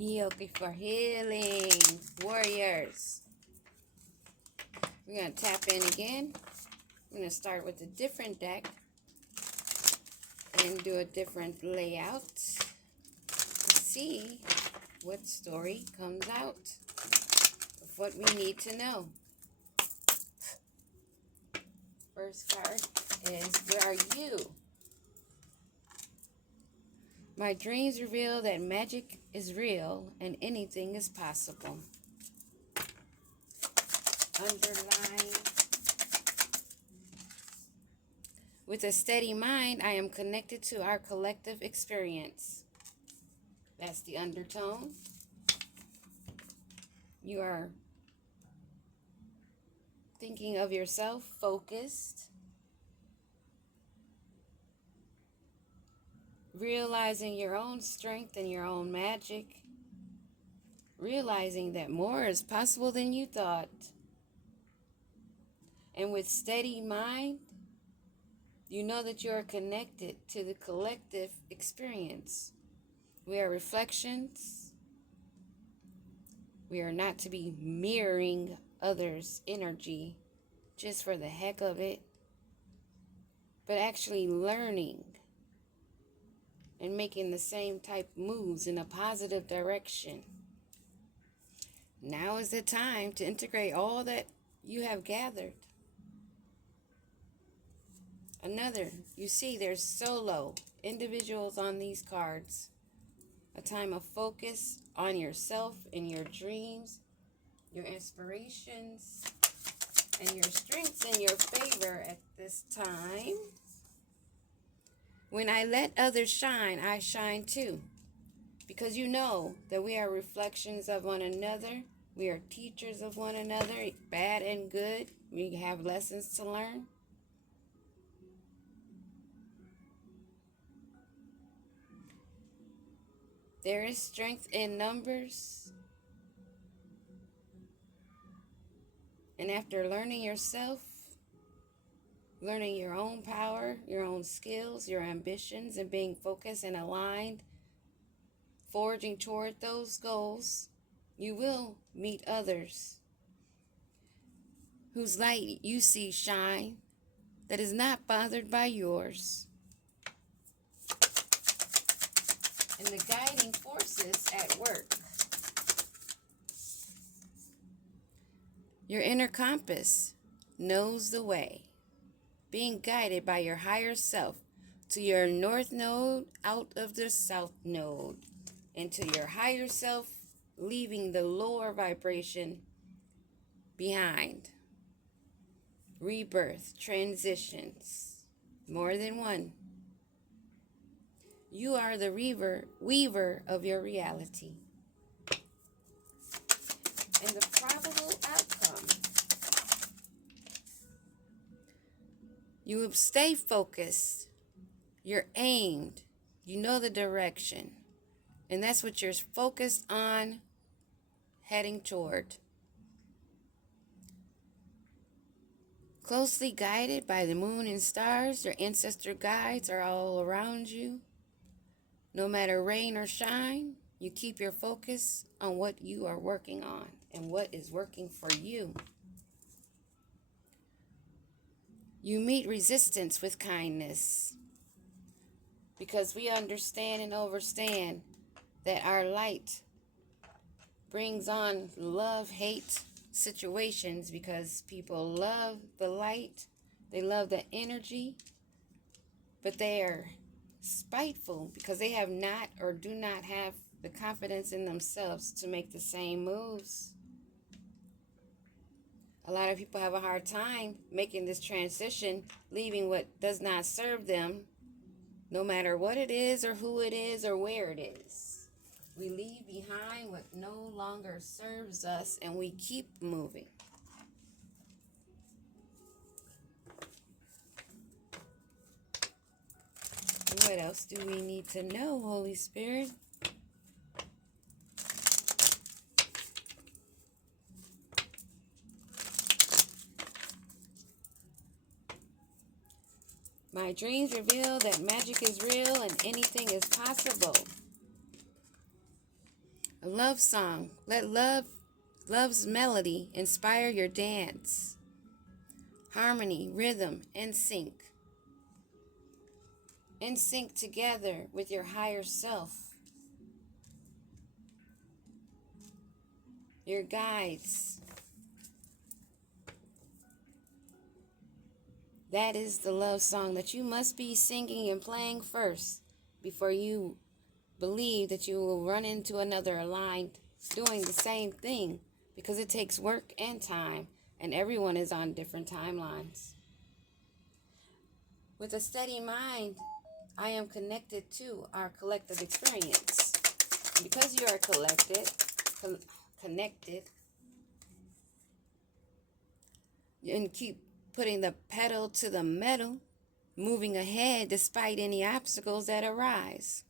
Yoki for healing. Warriors. We're going to tap in again. I'm going to start with a different deck and do a different layout to see what story comes out of what we need to know. First card is, where are you? My dreams reveal that magic is real and anything is possible. Underline. With a steady mind, I am connected to our collective experience. That's the undertone. You are thinking of yourself, focused, realizing your own strength and your own magic, realizing that more is possible than you thought. And with steady mind, you know that you are connected to the collective experience. We are reflections. We are not to be mirroring others' energy just for the heck of it, but actually learning and making the same type moves in a positive direction. Now is the time to integrate all that you have gathered. Another, you see there's solo individuals on these cards. A time of focus on yourself and your dreams, your inspirations, and your strengths in your favor at this time. When I let others shine, I shine too. Because you know that we are reflections of one another. We are teachers of one another, bad and good. We have lessons to learn. There is strength in numbers. And after learning yourself, learning your own power, your own skills, your ambitions, and being focused and aligned, forging toward those goals, you will meet others whose light you see shine that is not bothered by yours. And the guiding forces at work. Your inner compass knows the way, being guided by your higher self to your north node out of the south node, into your higher self, leaving the lower vibration behind. Rebirth, transitions, more than one. You are the weaver of your reality. And the probable outcome. You will stay focused. You're aimed. You know the direction. And that's what you're focused on heading toward. Closely guided by the moon and stars, your ancestor guides are all around you. No matter rain or shine, you keep your focus on what you are working on and what is working for you. You meet resistance with kindness because we understand and overstand that our light brings on love-hate situations because people love the light, they love the energy, but they are spiteful because they have not or do not have the confidence in themselves to make the same moves. A lot of people have a hard time making this transition, leaving what does not serve them, no matter what it is or who it is or where it is. We leave behind what no longer serves us and we keep moving. What else do we need to know, Holy Spirit? My dreams reveal that magic is real and anything is possible. A love song. Let love's melody inspire your dance. Harmony, rhythm, and sync. In sync together with your higher self. Your guides. That is the love song that you must be singing and playing first before you believe that you will run into another aligned doing the same thing, because it takes work and time, and everyone is on different timelines. With a steady mind, I am connected to our collective experience. And because you are connected, and keep putting the pedal to the metal, moving ahead despite any obstacles that arise.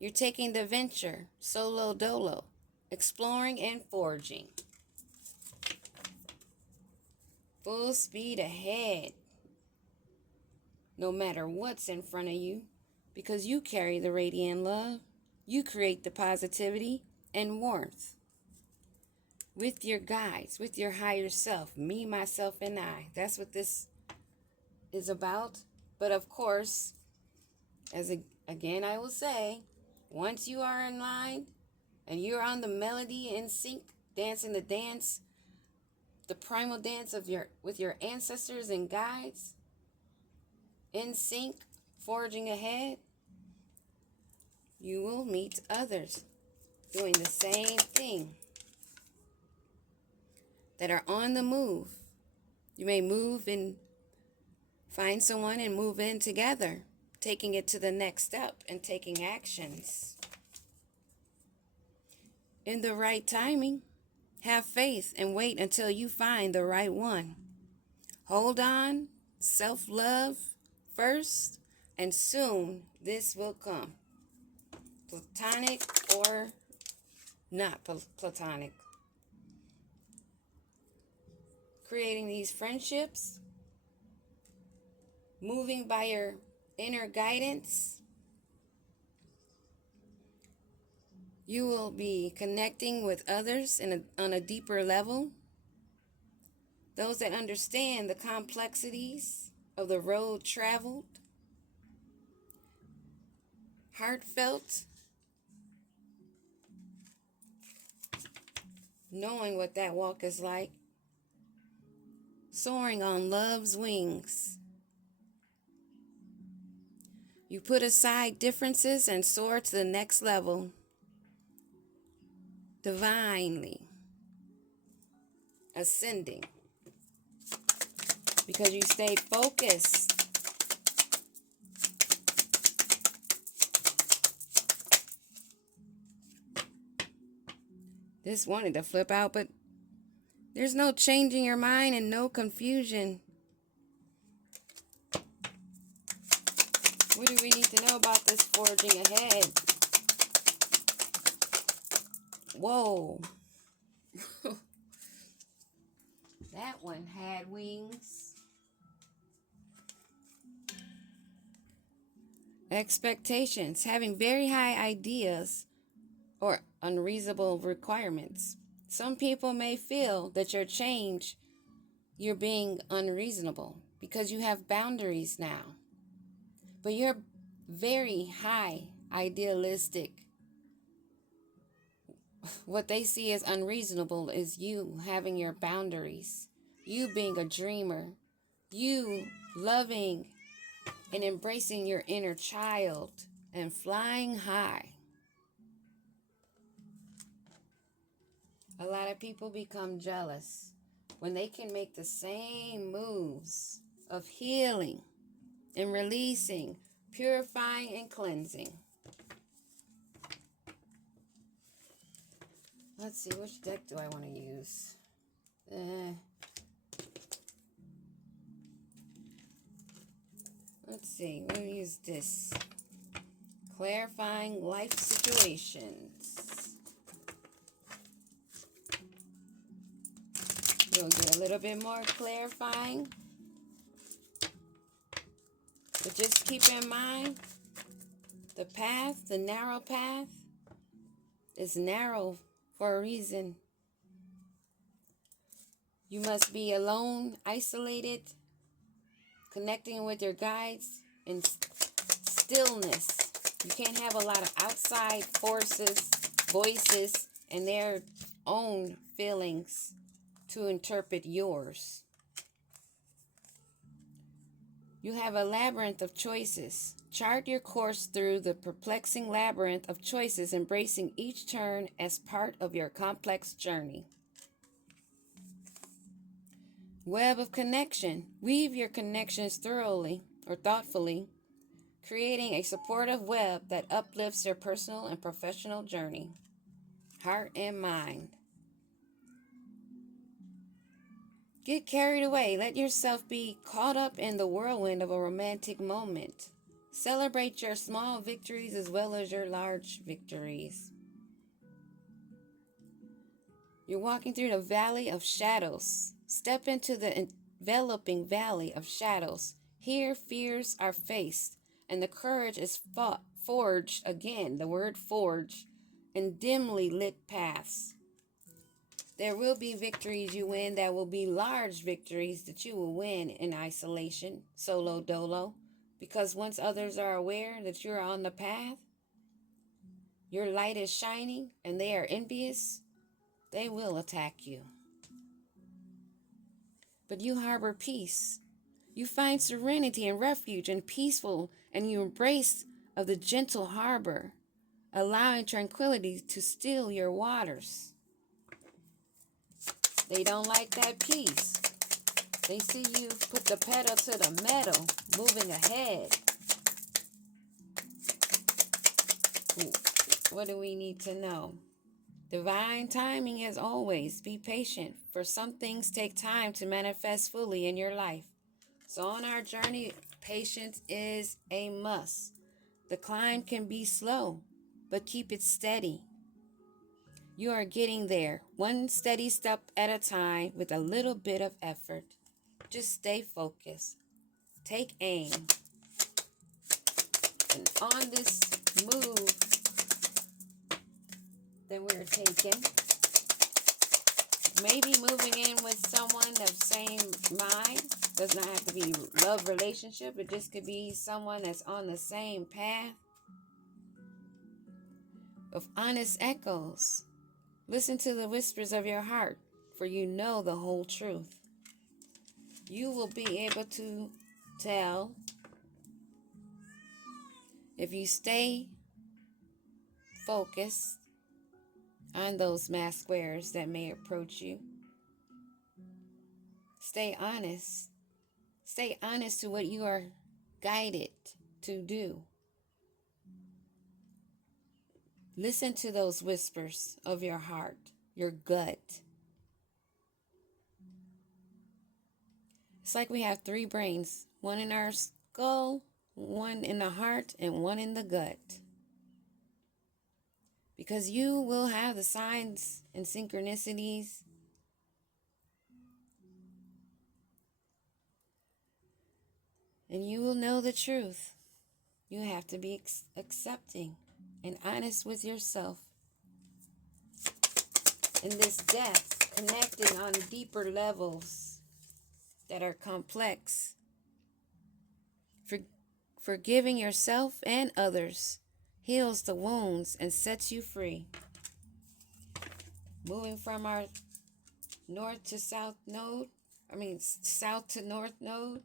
You're taking the venture, solo dolo, exploring and forging. Full speed ahead, no matter what's in front of you, because you carry the radiant love. You create the positivity and warmth. With your guides, with your higher self, me, myself, and I. That's what this is about. But of course, again I will say, once you are in line and you're on the melody in sync, dancing the dance, the primal dance with your ancestors and guides, in sync, forging ahead, you will meet others doing the same thing that are on the move. You may move and find someone and move in together, taking it to the next step and taking actions. In the right timing, have faith and wait until you find the right one. Hold on, self-love first, and soon this will come. Platonic or not platonic. Creating these friendships, moving by your inner guidance, you will be connecting with others on a deeper level. Those that understand the complexities of the road traveled, heartfelt, knowing what that walk is like, soaring on love's wings. You put aside differences and soar to the next level, divinely ascending, because you stay focused. This wanted to flip out, but there's no changing your mind and no confusion. What do we need to know about this forging ahead? Whoa. That one had wings. Expectations. Having very high ideas or unreasonable requirements. Some people may feel that you're being unreasonable because you have boundaries now. But you're very high idealistic. What they see as unreasonable is you having your boundaries, you being a dreamer, you loving and embracing your inner child and flying high. A lot of people become jealous when they can make the same moves of healing and releasing, purifying and cleansing. Let's see, which deck do I want to use? Let's see, we'll use this. Clarifying life situations. We'll get a little bit more clarifying. But just keep in mind, the path, the narrow path, is narrow for a reason. You must be alone, isolated, connecting with your guides in stillness. You can't have a lot of outside forces, voices, and their own feelings to interpret yours. You have a labyrinth of choices. Chart your course through the perplexing labyrinth of choices, embracing each turn as part of your complex journey. Web of connection. Weave your connections thoroughly or thoughtfully, creating a supportive web that uplifts your personal and professional journey, heart and mind. Get carried away. Let yourself be caught up in the whirlwind of a romantic moment. Celebrate your small victories as well as your large victories. You're walking through the valley of shadows. Step into the enveloping valley of shadows. Here, fears are faced, and the courage is forged again, the word forge, in dimly lit paths. There will be victories you win that will be large victories that you will win in isolation, solo dolo, because once others are aware that you're on the path, your light is shining, and they are envious, they will attack you. But you harbor peace. You find serenity and refuge and peaceful, and you embrace of the gentle harbor, allowing tranquility to still your waters. They don't like that peace. They see you put the pedal to the metal, moving ahead. What do we need to know? Divine timing as always. Be patient, for some things take time to manifest fully in your life. So on our journey, patience is a must. The climb can be slow, but keep it steady. You are getting there, one steady step at a time with a little bit of effort. Just stay focused. Take aim. And on this move that we're taking, maybe moving in with someone of same mind. Does not have to be love relationship. It just could be someone that's on the same path of honest echoes. Listen to the whispers of your heart, for you know the whole truth. You will be able to tell if you stay focused on those masked squares that may approach you. Stay honest. Stay honest to what you are guided to do. Listen to those whispers of your heart, your gut. It's like we have three brains, one in our skull, one in the heart, and one in the gut. Because you will have the signs and synchronicities. And you will know the truth. You have to be accepting and honest with yourself. In this depth, connecting on deeper levels that are complex. Forgiving yourself and others heals the wounds and sets you free. Moving from our north to south node, south to north node.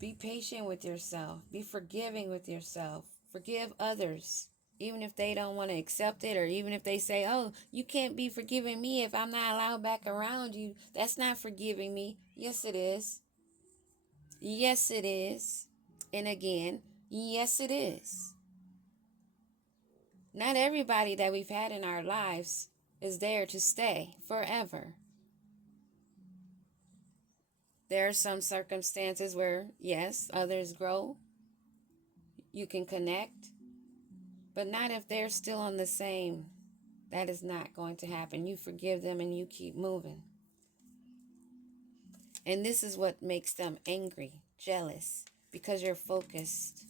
Be patient with yourself. Be forgiving with yourself. Forgive others, even if they don't want to accept it, or even if they say, oh, you can't be forgiving me if I'm not allowed back around you. That's not forgiving me. Yes, it is. Yes, it is. And again, yes, it is. Not everybody that we've had in our lives is there to stay forever. There are some circumstances where, yes, others grow. You can connect, but not if they're still on the same. That is not going to happen. You forgive them and you keep moving. And this is what makes them angry, jealous, because you're focused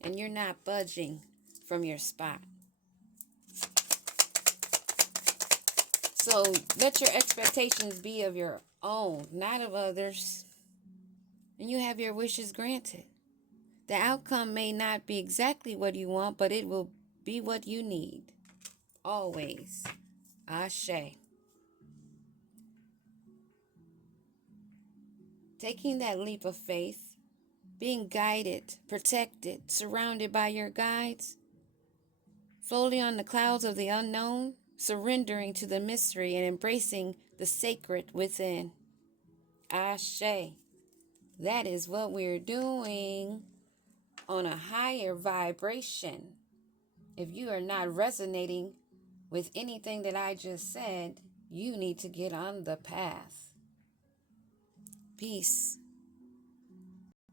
and you're not budging. from your spot. So let your expectations be of your own, not of others, and you have your wishes granted. The outcome may not be exactly what you want, but it will be what you need. Always. Ashe. Taking that leap of faith, being guided, protected, surrounded by your guides, floating on the clouds of the unknown, surrendering to the mystery and embracing the sacred within. Ashe. That is what we're doing on a higher vibration. If you are not resonating with anything that I just said, you need to get on the path. Peace.